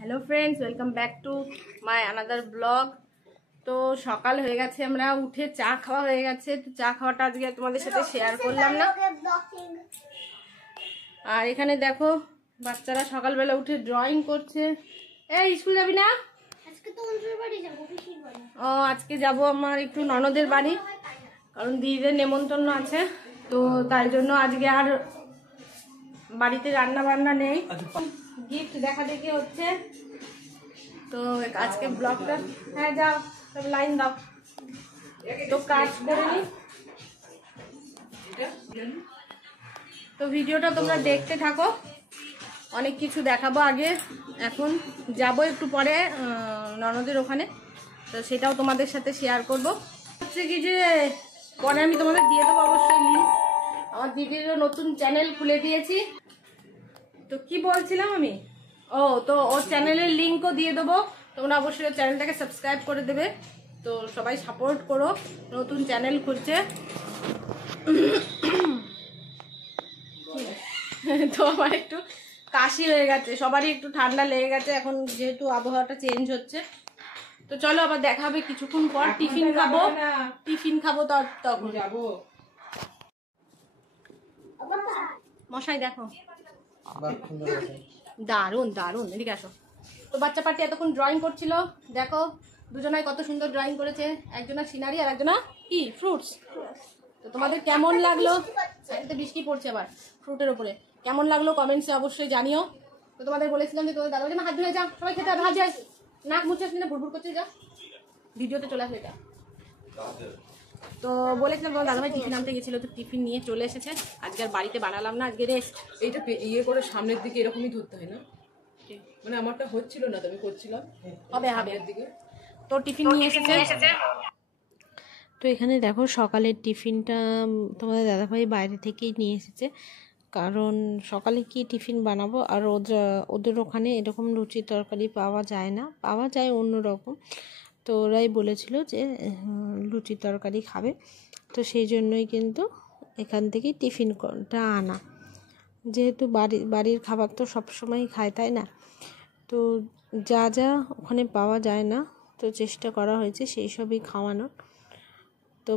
Hello friends, welcome back to my another blog. তো সকাল হয়ে গেছে, আমরা উঠে চা খাওয়া হয়ে গেছে। তো চা খাওয়াটা আজকে তোমাদের সাথে শেয়ার করলাম না। আর এখানে দেখো বাচ্চারা সকালবেলা উঠে ড্রয়িং করছে। এই স্কুল যাবি না? ও আজকে যাব আমার একটু ননদের বাড়ি, কারণ দিদিদের নেমন্তন্ন আছে। তো তাই জন্য আজকে আর বাড়িতে রান্না বান্না নেই, গিফট দেখা দেখি হচ্ছে। তো আজকে ব্লগটা, হ্যাঁ যাও সব লাইন দাও, তো কাজ করে নি। তো ভিডিওটা তোমরা দেখতে থাকো, অনেক কিছু দেখাবো। আগে এখন যাব একটু পরে ননদের ওখানে, তো সেটাও তোমাদের সাথে শেয়ার করব। হচ্ছে কি যে পরে আমি তোমাদের দিয়ে দেবো অবশ্যই লিঙ্ক। আমার দিদিরও নতুন চ্যানেল খুলে দিয়েছি। তো কি বলছিলাম আমি, তো ওর চ্যানেলের লিঙ্কও দিয়ে দেবো, তোমরা অবশ্যই চ্যানেলটাকে সাবস্ক্রাইব করে দেবে। তো সবাই সাপোর্ট করো, নতুন চ্যানেল খুলছে। তো আমার একটু কাশি হয়ে গেছে, সবারই একটু ঠান্ডা লেগে গেছে এখন, যেহেতু আবহাওয়াটা চেঞ্জ হচ্ছে। তো চলো আবার দেখা হবে কিছুক্ষণ পর। টিফিন খাবো তখন যাবো। মশাই দেখো দারুন দারুন, এদিকে আসো। তো বাচ্চা পার্টি এতক্ষণ ড্রয়িং করছিল, দেখো দুজনাই কত সুন্দর ড্রয়িং করেছে। একজনা সিনারি আর একজনা কি ফ্রুটস। তো তোমাদের কেমন লাগলো? বৃষ্টি পড়ছে আবার ফ্রুটের উপরে, কেমন লাগলো কমেন্টসে অবশ্যই জানিও। তো তোমাদের বলেছিলাম যে তোমাদের দাদা হাত ধুয়ে যাও, সবাই খেতে হবে, হাত যায় নাক মুছে আসলে না ভুরভুর করছে, যা ভিডিওতে চলে আসবে এটা। তো বলেছিলাম তোমার দাদাভাই টিফিন আনতে গেছিল, তো টিফিন নিয়ে চলে এসেছে। আজকে আর বাড়িতে বানালাম না, আজকে রেস্ট। এইটা ইয়ে করে সামনের দিকে এরকমই ধরতে হয় না, মানে আমারটা হচ্ছিল না, তবে করছিলাম হবে দিকে। তো টিফিন নিয়ে এসেছে। তো এখানে দেখো সকালের টিফিনটা তোমাদের দাদাভাই বাইরে থেকেই নিয়ে এসেছে, কারণ সকালে কি টিফিন বানাবো। আর ওদের ওখানে এরকম লুচি তরকারি পাওয়া যায় না, পাওয়া যায় অন্য রকম। তো ওরাই বলেছিল যে লুচি তরকারি খাবে, তো সেই জন্যই কিন্তু এখান থেকেই টিফিনটা আনা। যেহেতু বাড়ির খাবার তো সবসময় খায়, তাই না? তো যা যা ওখানে পাওয়া যায় না, তো চেষ্টা করা হয়েছে সেই সবই খাওয়ানোর। তো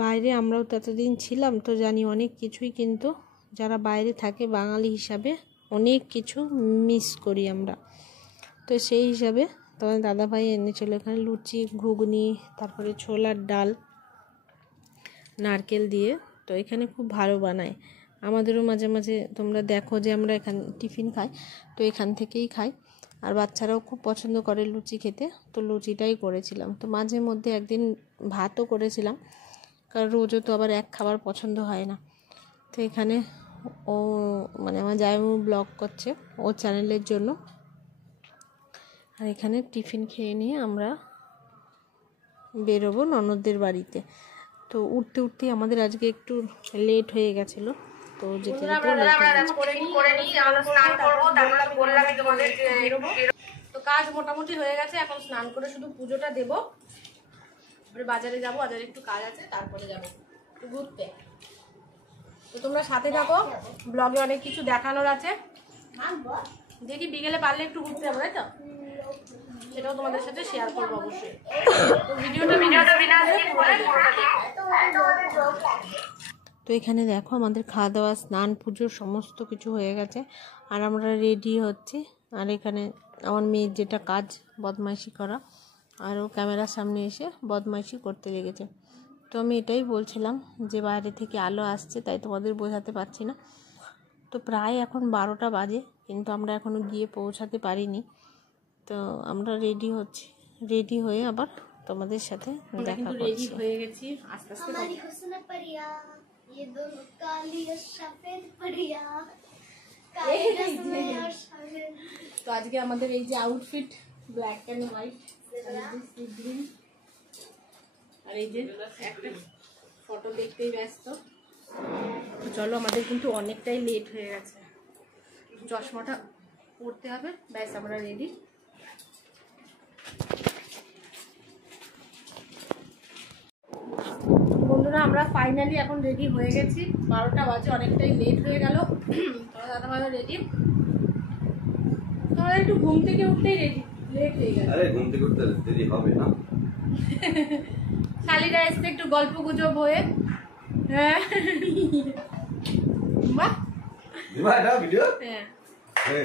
বাইরে আমরাও ততদিন ছিলাম, তো জানি অনেক কিছুই কিন্তু যারা বাইরে থাকে বাঙালি হিসাবে অনেক কিছু মিস করি আমরা। তো সেই হিসাবে তোমার দাদাভাই এনেছিল এখানে লুচি, ঘুগনি, তারপরে ছোলার ডাল নারকেল দিয়ে। তো এখানে খুব ভালো বানায়, আমাদেরও মাঝে মাঝে তোমরা দেখো যে আমরা এখানে টিফিন খাই, তো এখান থেকেই খাই। আর বাচ্চারাও খুব পছন্দ করে লুচি খেতে, তো লুচিটাই করেছিলাম। তো মাঝে মধ্যে একদিন ভাতও করেছিলাম, কারণ রোজও তো আবার এক খাবার পছন্দ হয় না। তো এখানে ও মানে আমার জামাইবাবু ব্লগ করছে ওর চ্যানেলের জন্য। আর এখানে টিফিন খেয়ে নিয়ে আমরা বেরোবো ননদদের বাড়িতে। তো উঠতে উঠতে আমাদের আজকে একটু লেট হয়ে গেছিলো, তো যেতে তো কাজ মোটামুটি হয়ে গেছে, এখন স্নান করে শুধু পুজোটা দেবো, বাজারে যাবো, বাজারে একটু কাজ আছে, তারপরে যাবো একটু ঘুরতে। তো তোমরা সাথে থাকো, ব্লগে অনেক কিছু দেখানোর আছে। দেখি বিকেলে পারলে একটু ঘুরতে যাবো, তাই তো সেটাও তোমাদের সাথে শেয়ার করবো অবশ্যই। তো তো এখানে দেখো আমাদের খাওয়া দাওয়া, স্নান, পুজো সমস্ত কিছু হয়ে গেছে, আর আমরা রেডি হচ্ছি। আর এখানে আমার মেয়ের যেটা কাজ বদমাইশি করা, আর ও ক্যামেরার সামনে এসে বদমাইশি করতে লেগেছে। তো আমি এটাই বলছিলাম যে বাইরে থেকে আলো আসছে, তাই তোমাদের বোঝাতে পারছি না। তো প্রায় এখন 12টা বাজে, কিন্তু আমরা এখনও গিয়ে পৌঁছাতে পারিনি। তো আমরা রেডি হচ্ছি, রেডি হয়ে আবার তোমাদের সাথে দেখা করছি। রেডি হয়ে গেছি আস্তে আস্তে। তো আজকে আমাদের এই যে আউটফিট, ব্ল্যাক অ্যান্ড হোয়াইট, আর এই যে একটা ফটো দেখতেই ব্যস্ত। তো চলো, আমাদের কিন্তু অনেকটাই লেট হয়ে গেছে, চশমাটা পরতে হবে, ব্যাস আমরা রেডি। বন্ধুরা আমরা ফাইনালি এখন রেডি হয়ে গেছি, 12টা বাজে, অনেকটাই লেট হয়ে গেল। তোমার দাদাভাইও রেডি। তোমার একটু ঘুম থেকে উঠতেই লেট হয়ে গেছে। আরে ঘুম থেকে উঠতে দেরি হবে না। শালিরা এসে একটু গল্প গুজব হয়ে। হ্যাঁ বাহ দিবা এটা ভিডিও? হ্যাঁ। হ্যাঁ।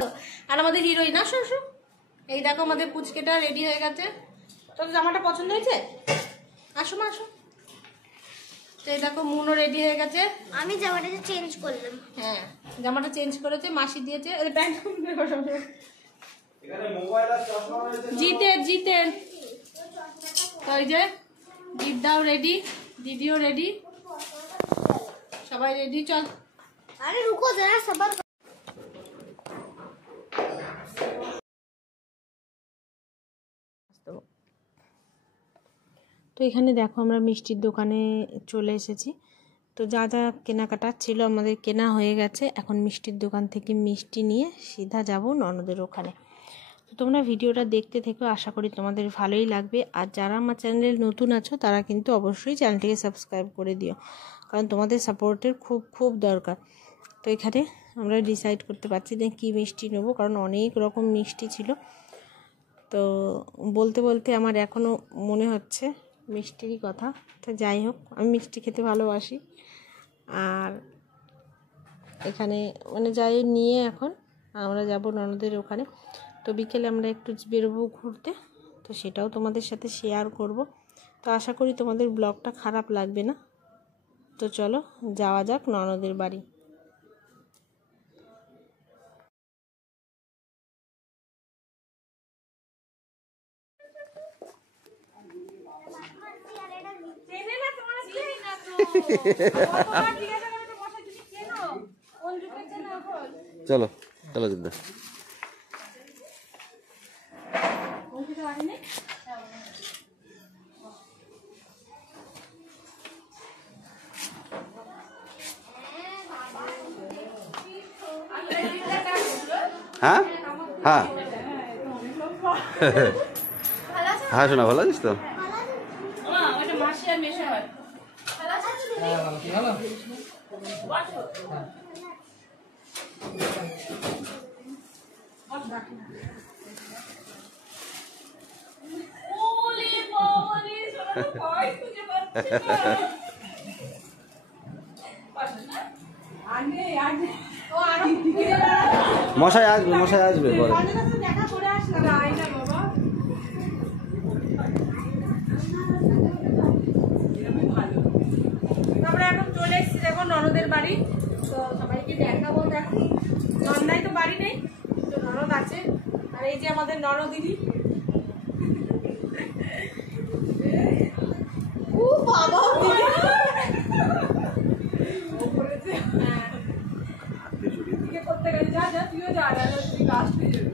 আর আমাদের হিরোইন আসো আসো, এই দেখো আমাদের পুচকেটা রেডি হয়ে গেছে। তোর জামাটা পছন্দ হয়েছে? আসো মা আসো। তো এই দেখো মুনও রেডি হয়ে গেছে। আমি জামাটা চেঞ্জ করলাম। হ্যাঁ জামাটা চেঞ্জ করেছে, মাসি দিয়েছে। প্যান্ট এখানে মোবাইল আর চশমা রয়েছে। জিতের তো এই যে জিদ্দাও রেডি, দিদিও রেডি, সবাই রেডি। চল अरे रुको जरा सबर करो। তো এখানে দেখো আমরা মিষ্টির দোকানে চলে এসেছি। তো যা যা কেনাকাটা ছিল আমাদের কেনা হয়ে গেছে। এখন মিষ্টির দোকান থেকে মিষ্টি নিয়ে সিধা যাব ননদের ওখানে। তো তোমরা ভিডিওটা দেখতে থেকো, আশা করি তোমাদের ভালোই লাগবে। আর যারা আমার চ্যানেলে নতুন আছো তারা কিন্তু অবশ্যই চ্যানেলটিকে সাবস্ক্রাইব করে দিও, কারণ তোমাদের সাপোর্টের খুব খুব দরকার। তো এখানে আমরা ডিসাইড করতে পারছি না কী মিষ্টি নেবো, কারণ অনেক রকম মিষ্টি ছিল। তো বলতে বলতে আমার এখনও মনে হচ্ছে মিষ্টিরই কথা। তো যাই হোক, আমি মিষ্টি খেতে ভালোবাসি। আর এখানে মানে যাই নিয়ে এখন আমরা যাব ননদের ওখানে। তো বিকেলে আমরা একটু বেরোবো ঘুরতে, তো সেটাও তোমাদের সাথে শেয়ার করব। তো আশা করি তোমাদের ব্লগটা খারাপ লাগবে না। তো চলো যাওয়া যাক ননদের বাড়ি। চলো চলো জিদ্দা। হ্যাঁ হ্যাঁ হ্যাঁ শোনা ভালো আছিস তো? মাসি আর মেশো হয়। মশাই আসবে পরে। আমরা এখন চলে এসেছি দেখো ননদের বাড়ি। তো সবাইকে দেখাবো। দেখো নন্দাই তো বাড়ি নেই, তো ননদ আছে। আর এই যে আমাদের ননদিদি। ও বাবা করতে গেছে। যা যা তুইও যা, তুই লাস্ট হয়ে যাবে।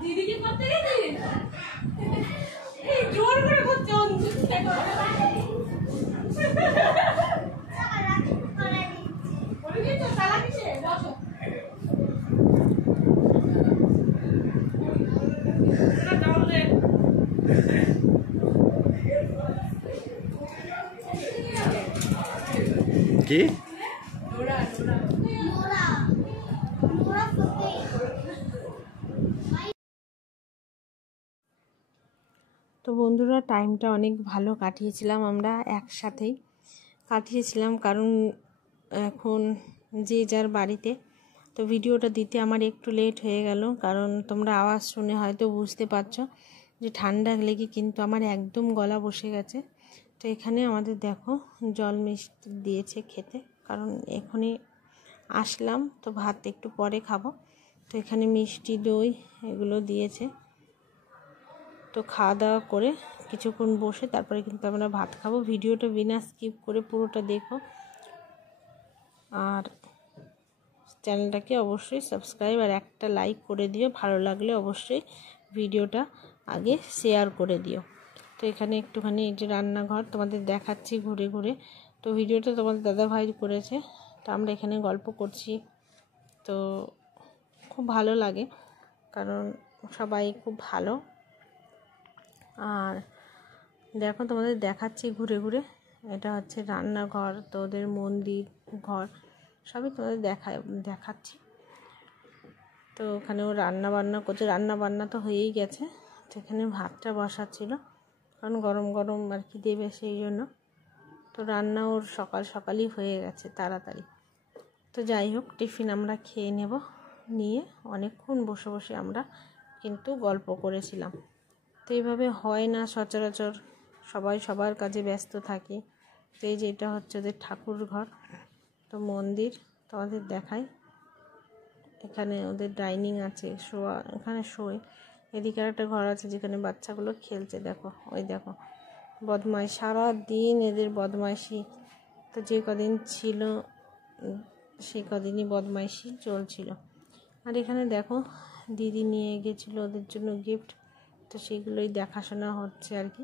দিদি কি করতে গেছিস? এই জোর করে করছে অঞ্জু। কি তো বন্ধুরা, টাইমটা অনেক ভালো কাটিয়েছিলাম, আমরা একসাথেই কাটিয়েছিলাম। কারণ এখন যে যার বাড়িতে। তো ভিডিওটা দিতে আমার একটু লেট হয়ে গেল, কারণ তোমরা আওয়াজ শুনে হয়তো বুঝতে পারছো যে ঠান্ডা লেগে কিন্তু আমার একদম গলা বসে গেছে। তো এখানে আমাদের দেখো জল মিষ্টি দিয়েছে খেতে, কারণ এখনই আসলাম, তো ভাত একটু পরে খাবো। তো এখানে মিষ্টি দই এগুলো দিয়েছে। তো খাওয়া দাওয়া করে কিছুক্ষণ বসে তারপরে কিন্তু আমরা ভাত খাবো। ভিডিওটা বিনা স্কিপ করে পুরোটা দেখো, আর চ্যানেলটাকে অবশ্যই সাবস্ক্রাইব আর একটা লাইক করে দিও। ভালো লাগলে অবশ্যই ভিডিওটা আগে শেয়ার করে দিও। তো এখানে একটুখানি এই যে রান্নাঘর তোমাদের দেখাচ্ছি ঘুরে ঘুরে। তো ভিডিওটা তোমাদের দাদাভাই করেছে, তো আমরা এখানে গল্প করছি। তো খুব ভালো লাগে, কারণ সবাই খুব ভালো। আর দেখো তোমাদের দেখাচ্ছি ঘুরে ঘুরে, এটা হচ্ছে রান্নাঘর, তো ওদের মন্দির ঘর সবই তোমাদের দেখাচ্ছি। তো ওখানেও রান্না বান্না করছে, রান্না বান্না তো হয়েই গেছে, সেখানে ভাতটা বসাচ্ছিল কারণ গরম গরম আর কি দেবে সেই জন্য। তো রান্না ওর সকাল সকালই হয়ে গেছে তাড়াতাড়ি। তো যাই হোক, টিফিন আমরা খেয়ে নেব, নিয়ে অনেকক্ষণ বসে বসে আমরা কিন্তু গল্প করেছিলাম। তো এইভাবে হয় না সচরাচর, সবাই সবার কাজে ব্যস্ত থাকে। তো এই যে এটা হচ্ছে ওদের ঠাকুর ঘর, তো মন্দির তোমাদের দেখাই। এখানে ওদের ডাইনিং আছে, শোয়া, এখানে শোয়। এদিকে একটা ঘর আছে যেখানে বাচ্চাগুলো খেলছে, দেখো ওই দেখো বদমাইশ, সারা দিন এদের বদমাইশি। তো যে কদিন ছিল সেই কদিনই বদমাইশি চলছিল। আর এখানে দেখো দিদি নিয়ে গেছিলো ওদের জন্য গিফট, তো সেগুলোই দেখাশোনা হচ্ছে আর কি,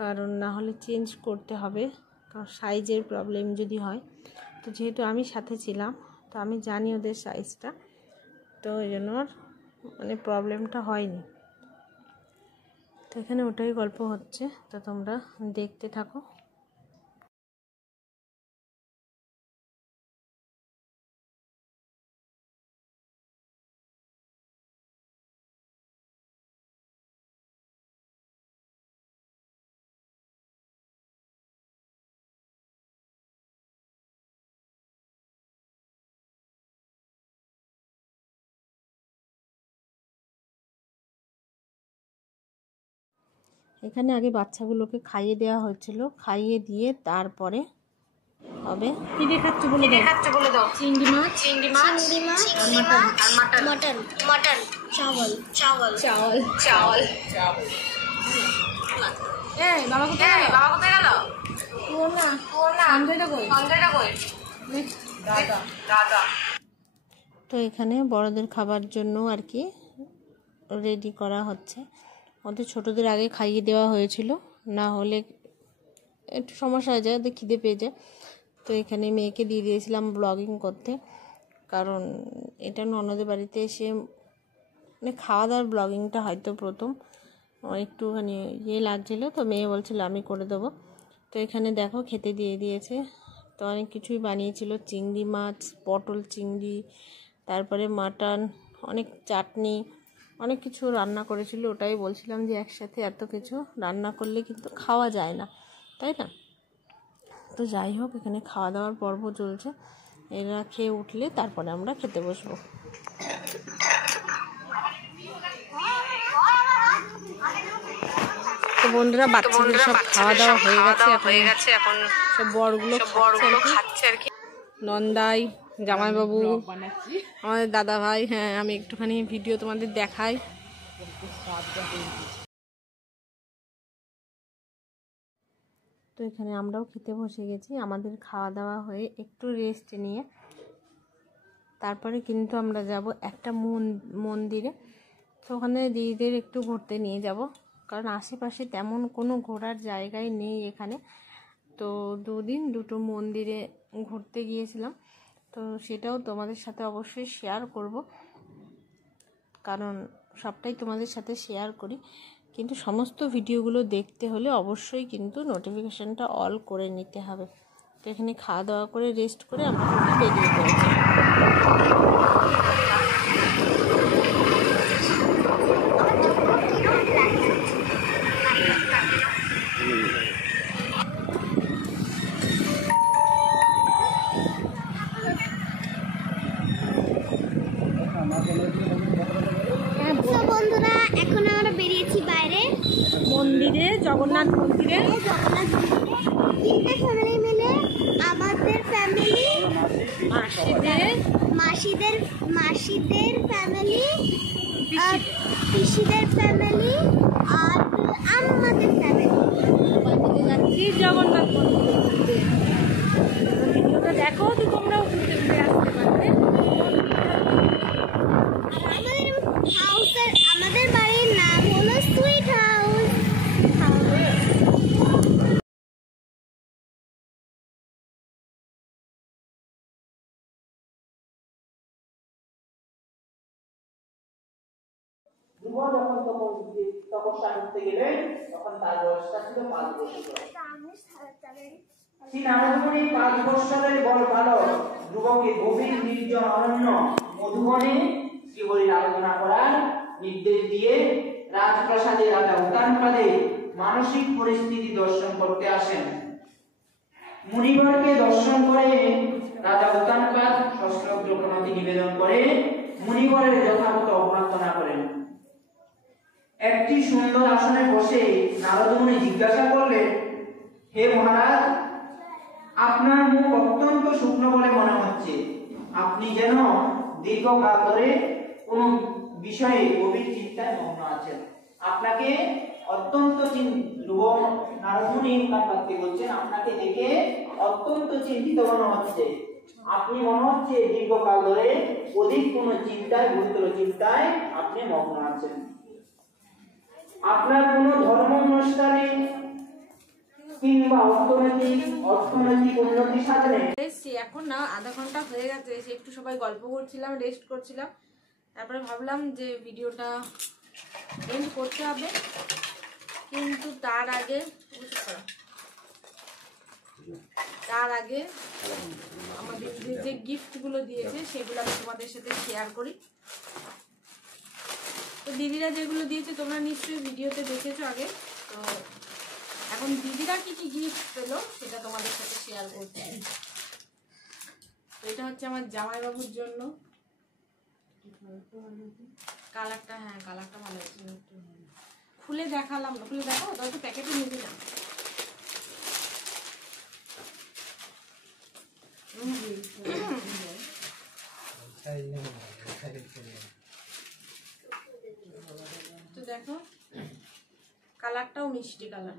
কারণ না হলে চেঞ্জ করতে হবে, কারণ সাইজের প্রবলেম যদি হয়। তো যেহেতু আমি সাথে ছিলাম তো আমি জানি ওদের সাইজটা, তো ওই জন্য আর মানে প্রবলেমটা হয়নি। তো এখানে ওটাই গল্প হচ্ছে, তো তোমরা দেখতে থাকো। এখানে আগে বাচ্চাগুলোকে খাইয়ে দেওয়া হয়েছিল, খাইয়ে দিয়ে তারপরে হবে কি দেখাচ্ছ বলে দাও। চিংড়ি মাছ আর মাটন। মটন চাওয়াল বাবা কোথায় গেল? সঞ্জয়টা কই? দাদা। তো এখানে বড়দের খাবার জন্য আর কি রেডি করা হচ্ছে। ওদের ছোটদের আগে খাইয়ে দেওয়া হয়েছিল, না হলে একটু সমস্যা হয়ে যায়, ওদের খিদে পেয়ে যায়। তো এখানে মেয়েকে দিয়ে দিয়েছিলাম ব্লগিং করতে, কারণ এটা ননদের বাড়িতে এসে মানে খাওয়া দাওয়ার ব্লগিংটা হয়তো প্রথম একটুখানি লাগছিলো, তো মেয়ে বলছিল আমি করে দেবো। তো এখানে দেখো খেতে দিয়ে দিয়েছে। তো অনেক কিছুই বানিয়েছিল, চিংড়ি মাছ, পটল চিংড়ি, তারপরে মাটন, অনেক চাটনি, অনেক কিছু রান্না করেছিল। ওটাই বলছিলাম যে একসাথে এত কিছু রান্না করলে কিন্তু খাওয়া যায় না, তাই না? তো যাই হোক, এখানে খাওয়া দাওয়ার পর্ব চলছে, এরা খেয়ে উঠলে তারপরে আমরা খেতে বসবো। তো বন্ধুরা, বাচ্চাদের সব খাওয়া দাওয়া হয়ে গেছে, এখন সব বড়গুলো খাচ্ছে আর কি। নন্দাই, জামাইবাবু, আমাদের দাদা ভাই। হ্যাঁ, আমি একটুখানি ভিডিও তোমাদের দেখাই। তো এখানে আমরাও খেতে বসে গেছি। আমাদের খাওয়া দাওয়া হয়ে একটু রেস্ট নিয়ে তারপরে কিন্তু আমরা যাব একটা মন্দিরে। তো ওখানে দিদিদের একটু ঘুরতে নিয়ে যাব, কারণ আশেপাশে তেমন কোনো ঘোরার জায়গায় নেই এখানে। তো দুদিন দুটো মন্দিরে ঘুরতে গিয়েছিলাম, তো সেটাও তোমাদের সাথে অবশ্যই শেয়ার করব, কারণ সবটাই তোমাদের সাথে শেয়ার করি। কিন্তু সমস্ত ভিডিওগুলো দেখতে হলে অবশ্যই কিন্তু নোটিফিকেশানটা অল করে নিতে হবে। তো এখানে খাওয়া দাওয়া করে রেস্ট করে আমরা কিন্তু বেরিয়ে পড়েছি। বন্ধুরা, এখন আমরা বেরিয়েছি বাইরে মন্দিরে, জগন্নাথ মন্দিরে। তিনটে ফ্যামিলি মিলে, আমাদের ফ্যামিলি, মাসিদের ফ্যামিলি, পিসিদের ফ্যামিলি আর আমাদের ফ্যামিলি যাচ্ছি জগন্নাথ মন্দিরে। ভিডিওটা দেখো, তো তোমরাও ঘুরতে ঘুরে আসতে পারবে। আমাদের বাড়ির নাম হলো সুইট হাউস। ধ্রুব যখন তপস্যা করতে গেলেন, তখন তার বয়সটা ছিল 5 বছর। শ্রী নারদমুনি 5 বৎসরের বড় বালক ধ্রুবকে গভীর নির্জন অরণ্য মধুবনে কেবলই আলোচনা করার নির্দেশ দিয়ে রাজপ্রাসাদে রাজা উত্তানপাদে মানসিক পরিস্থিতি দর্শন করতে আসেন। মুনিবরকে দর্শন করে রাজা উত্তানপাদ সশ্রদ্ধ প্রণতি নিবেদন করে মুনিবরের যথাযথ অভ্যর্থনা করেন। একটি সুন্দর আসনে বসে নারদ মুনি জিজ্ঞাসা করলেন, হে মহারাজ, আপনার মুখ অত্যন্ত শুকনো বলে মনে হচ্ছে। আপনি যেন দীর্ঘকাল ধরে কোন বিষয়ে গভীর চিন্তায় মগ্ন আছেন। আপনাকে অত্যন্ত নারদ মুনি উত্তানপাদকে বলছেন, আপনাকে দেখে অত্যন্ত চিন্তিত মনে হচ্ছে। আপনি মনে হচ্ছে দীর্ঘকাল ধরে অধিক কোন চিন্তায়, গুরুতর চিন্তায় আপনি মগ্ন আছেন। আপনার কোন ধর্ম অনুষ্ঠানে কিংবা অর্থনৈতিক উন্নতি সাধনে এসছি এখন না, আধা ঘন্টা হয়ে গেছে। এসে একটু সবাই গল্প করছিলাম, রেস্ট করছিলাম। তারপরে ভাবলাম যে ভিডিওটা এন্ড করতে হবে, কিন্তু তার আগে আমাদের যে গিফটগুলো দিয়েছে সেগুলো আমি তোমাদের সাথে শেয়ার করি। তো দিদিরা যেগুলো দিয়েছে তোমরা নিশ্চয়ই ভিডিওতে দেখেছো আগে। তো এখন দিদিরা কি কি গিফট পেলো সেটা তোমাদের সাথে শেয়ার করছি। তো এটা হচ্ছে আমার জামাইবাবুর জন্য কালারটা। হ্যাঁ, কালারটা ভালো হচ্ছে। খুলে দেখালাম না, খুলে দেখাও তো, প্যাকেটে নিয়ে দিলাম। তো দেখো কালারটাও মিষ্টি কালার।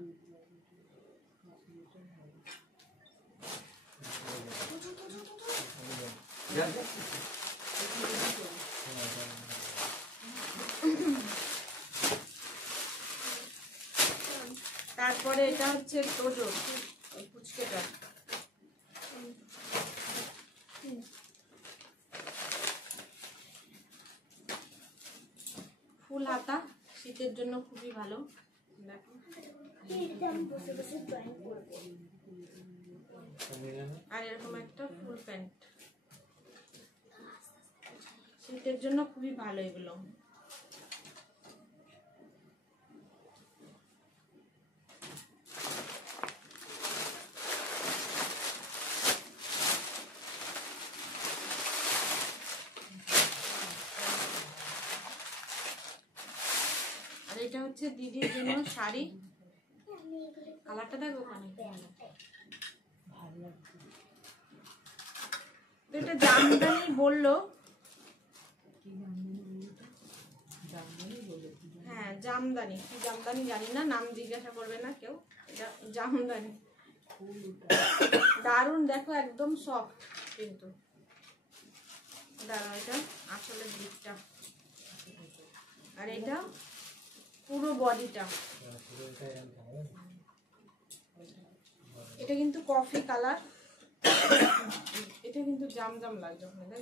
তারপরে এটা হচ্ছে তোজো, ওই পুচকেটা। ফুল হাতা, শীতের জন্য খুবই ভালো। দেখো আর এরকম একটা ফুল প্যান্ট, শীতের জন্য খুবই ভালো এগুলো। আর এটা হচ্ছে দিদির জন্য শাড়ি, কালারটা দেখো ওখানে। তো এটা জামদানি বললো, হ্যাঁ জামদানি, কি জামদানি জানি না, নাম জিজ্ঞাসা করবে না কেউ। এটা জামদানি, দারুণ। দেখো একদম সফট, কিন্তু দাঁড়াও, এটা আসলে দিকটা। আর এটা পুরো বডিটা। এটা কিন্তু কফি কালার, এটা কিন্তু জামজাম লাগছে ওখানে।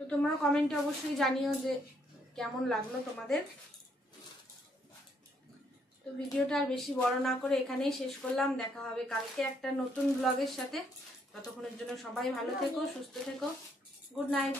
তো তোমরা কমেন্টে অবশ্যই জানিও যে কেমন লাগলো তোমাদের। তো ভিডিওটা আর বেশি বড় না করে এখানেই শেষ করলাম। দেখা হবে কালকে একটা নতুন ব্লগের সাথে। ততক্ষণের জন্য সবাই ভালো থেকো, সুস্থ থেকো। Good night.